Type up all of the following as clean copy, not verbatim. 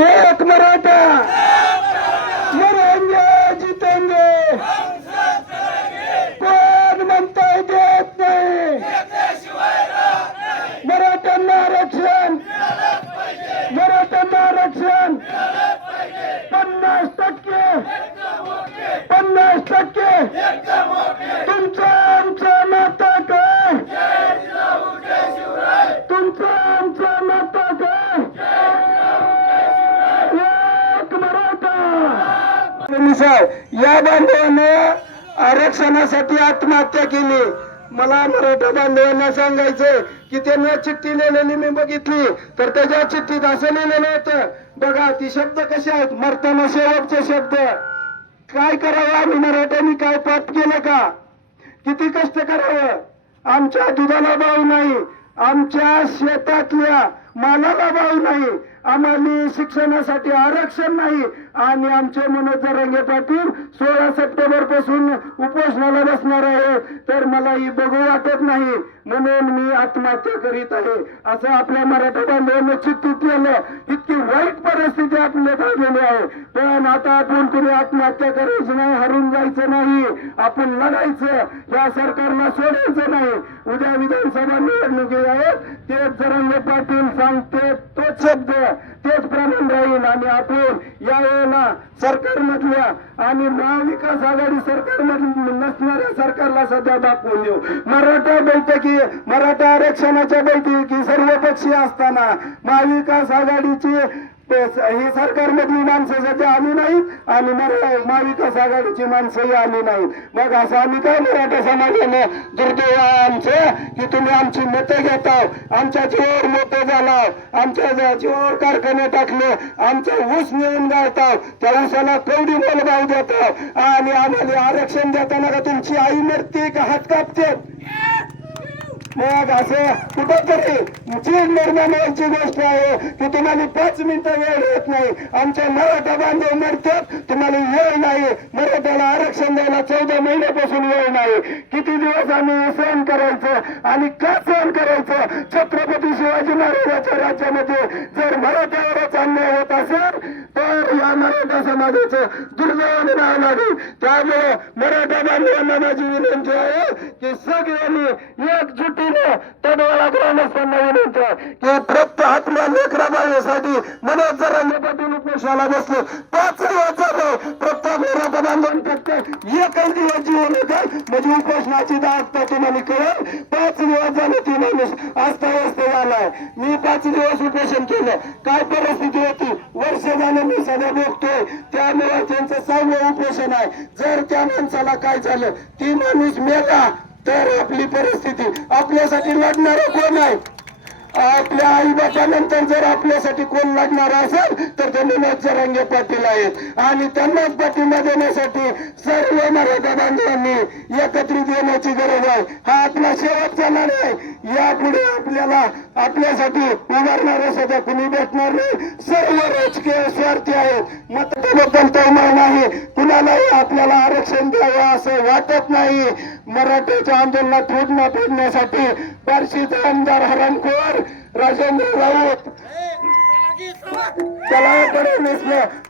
एक मराठा मरेंगे जितेंगे कोण म्हणताय देत नाही मराठ्यांना आरक्षण 50% तुमचं आमचं नातं काय तुमचं आमचं नातं काय एक मराठा या बांधवानं आरक्षणासाठी आत्महत्या केली। मला मराठा बांधवांना सांगायचंय की त्यांना चिठ्ठी लिहिलेली मी बघितली तर त्याच्या चिठ्ठीत असं लिहिलेलं होतं बघा ती शब्द कसे आहेत मरताना शेवटचे शब्द काय करावं आम्ही मराठ्यांनी काय पाप केलं का किती कष्ट करावं आमच्या दुधाला भाव नाही आमच्या शेतातल्या मालाला भाव नाही आम्हाला शिक्षणासाठी आरक्षण नाही आणि आमचे मनोज जरांगे पाटील 16 सप्टेंबर पासून उपोषणाला बसणार आहे तर मला ही बघू वाटत नाही म्हणून मी आत्महत्या करीत आहे असं आपल्या मराठा बांधवांनी चिठ्ठीत केलं। इतकी वाईट परिस्थिती आपल्यात आलेली आहे पण आता आपण कुणी आत्महत्या करायची नाही हरून जायचं नाही आपण लढायचं या सरकारला सोडायचं नाही। उद्या विधानसभा निवडणुकी आहेत तेच जरांगे पाटील सांगते तोच शब्द तेच प्रमाण राहील आणि आपण यावेळेला सरकारमधल्या आणि महाविकास आघाडी सरकारमधल्या नसणाऱ्या सरकारला सध्या दाखवून देऊ। मराठा आरक्षणाच्या बैठकी सर्वपक्षीय असताना महाविकास आघाडीची ही सरकारमधली माणसं सध्या आली नाहीत आणि महाविकास आघाडीची माणसंही आली नाहीत मग असं आम्ही काय मराठा समाजानं दुर्दैव आमचं की तुम्ही आमची मतं घेता आमच्या जीवावर मोठं झाला आमच्या जीवावर कारखाने टाकले आमचा ऊस नेऊन गाळता त्या ऊसाला कवडी मोल भाव देता आणि आम्हाला आरक्षण देताना का तुमची आई मरते का हात कापते मग असं कुठंतरी चीड निर्माण व्हायची गोष्ट आहे की तुम्हाला 5 मिनिटं वेळ येत नाही आमच्या मराठा बांधव मरतात तुम्हाला वेळ नाही मराठ्याला आरक्षण द्यायला 14 महिन्यापासून वेळ नाही किती दिवस आम्ही सहन करायचं आणि का सहन करायचं छत्रपती शिवाजी महाराजांच्या राज्यामध्ये जर मराठ्यावरच अन्याय होत असेल तर या मराठा समाजाचं दुर्दैवाने नाव लागेल। त्यामुळे मराठा बांधवांना माझी विनंती आहे की सगळ्यांनी एकजुटीने तडवाला ग्रामस्थांना विनंती आहे की प्रत्येक आपल्या लेकरा बाळासाठी मनोज जरांगे पाटील उपोषणाला बसले 5 दिवस झाले प्रत्येक मराठा बांधवांनी फक्त एकच दिवस जीवन येतात म्हणजे उपोषणाची दाखता तुम्हाला कळेल 5 दिवस झाले ती माणूस अस्ताव्यस्त झालाय। मी 5 दिवस उपोषण केलं काय परिस्थिती होती वर्ष झालं मी सध्या बघतोय त्यामुळे त्यांचं 6वं उपोषण आहे। जर त्या माणसाला काय झालं ती माणूस मेला तर आपली परिस्थिती आपल्यासाठी लढणारा कोण आहे आपल्या आई बापानंतर जर आपल्यासाठी कोण लढणार असेल तर ते मनोज जरांगे पाटील आहेत आणि त्यांनाच पाठिंबा देण्यासाठी सर्व मराठा बांधवांनी एकत्रित येण्याची गरज आहे। हा आपला शेवटचा लढा आहे यापुढे आपल्याला आपल्यासाठी उभारणारे सध्या कुणी भेटणार नाही सर्व राजकीय स्वार्थी आहेत मतदाबद्दल तळमळ नाही कुणालाही आपल्याला आरक्षण द्यावं असं वाटत नाही। मराठ्याच्या आंदोलनात फुटणं फेडण्यासाठी बार्शीचे आमदार हरणखोर राजेंद्र राऊत त्याला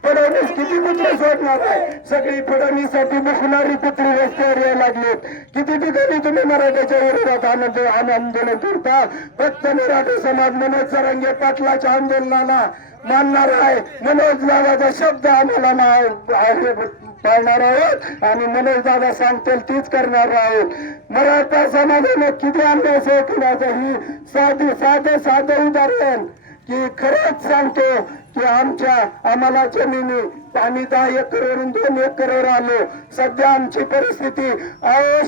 फडणवीस किती पुत्र सोडणार आहे सगळी फडणवीससाठी बुकणारी पुत्री रस्त्यावर यायला लागलेत किती ठिकाणी तुम्ही मराठ्याच्या विरोधात आंदोलन करता फक्त मराठा समाज मनोज जरांगे पाटलाच्या आंदोलनाला मानणार आहे मनोज दादाचा शब्द आम्हाला नाव पाळणार आहोत आणि मनोज दादा सांगतील तीच करणार आहोत। मराठा समाजाने किती अन्याय सहन ही साधं उदाहरण की खरंच सांगतो की आम्हाला जमिनी पाणी 10 एकरवरून 2 एकरवर आलो सध्या आमची परिस्थिती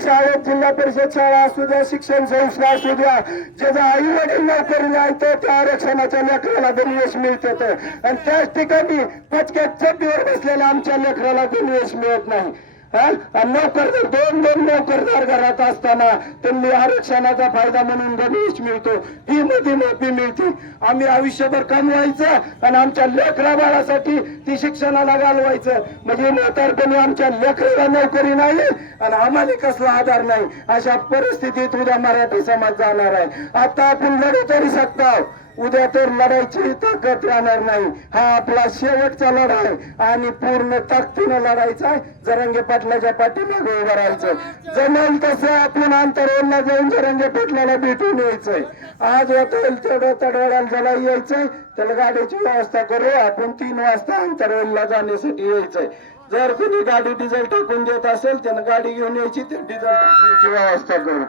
शाळेत जिल्हा परिषद शाळा असू द्या शिक्षण संस्था असू द्या ज्याचा आई वडील नोकरीला आहे त्या आरक्षणाच्या लेकराला गणवेश मिळतात आणि त्याच ठिकाणी पचक्यात चड्डीवर बसलेल्या आमच्या लेकराला गणवेश मिळत नाही नोकरदार 2 नोकरदार घरात असताना त्यांनी आरक्षणाचा फायदा म्हणून गणवेश मिळतो ही मध्ये माफी मिळते आम्ही आयुष्यभर कमवायचं आणि आमच्या लेकरा बाळासाठी ती शिक्षणाला घालवायचं म्हणजे म्हातारपणी आमच्या लेकराला नोकरी नाही आणि आम्हाला कसला आधार नाही अशा परिस्थितीत उद्या मराठा समाज जाणार आहे। आता आपण लढू तरी शकतो उद्या तर लढायची ताकद राहणार नाही. हा आपला शेवटचा लढा आहे आणि पूर्ण ताकदीनं लढायचा आहे. जरांगे पाटलाच्या पाठीमागे उभं राहायचं. जमेल तसं आपण अंतरवलला जाऊन जरांगे पाटलाला भेटून यायचंय. आज होता येईल तेवढं तडवड्याला ज्याला यायचंय त्याला गाडीची व्यवस्था करू. आपण 3 वाजता अंतरवलला जाण्यासाठी यायचंय. जर कोणी गाडी डिझेल टाकून देत असेल त्यानं गाडी घेऊन यायची, ते डिझेल टाकण्याची व्यवस्था करू.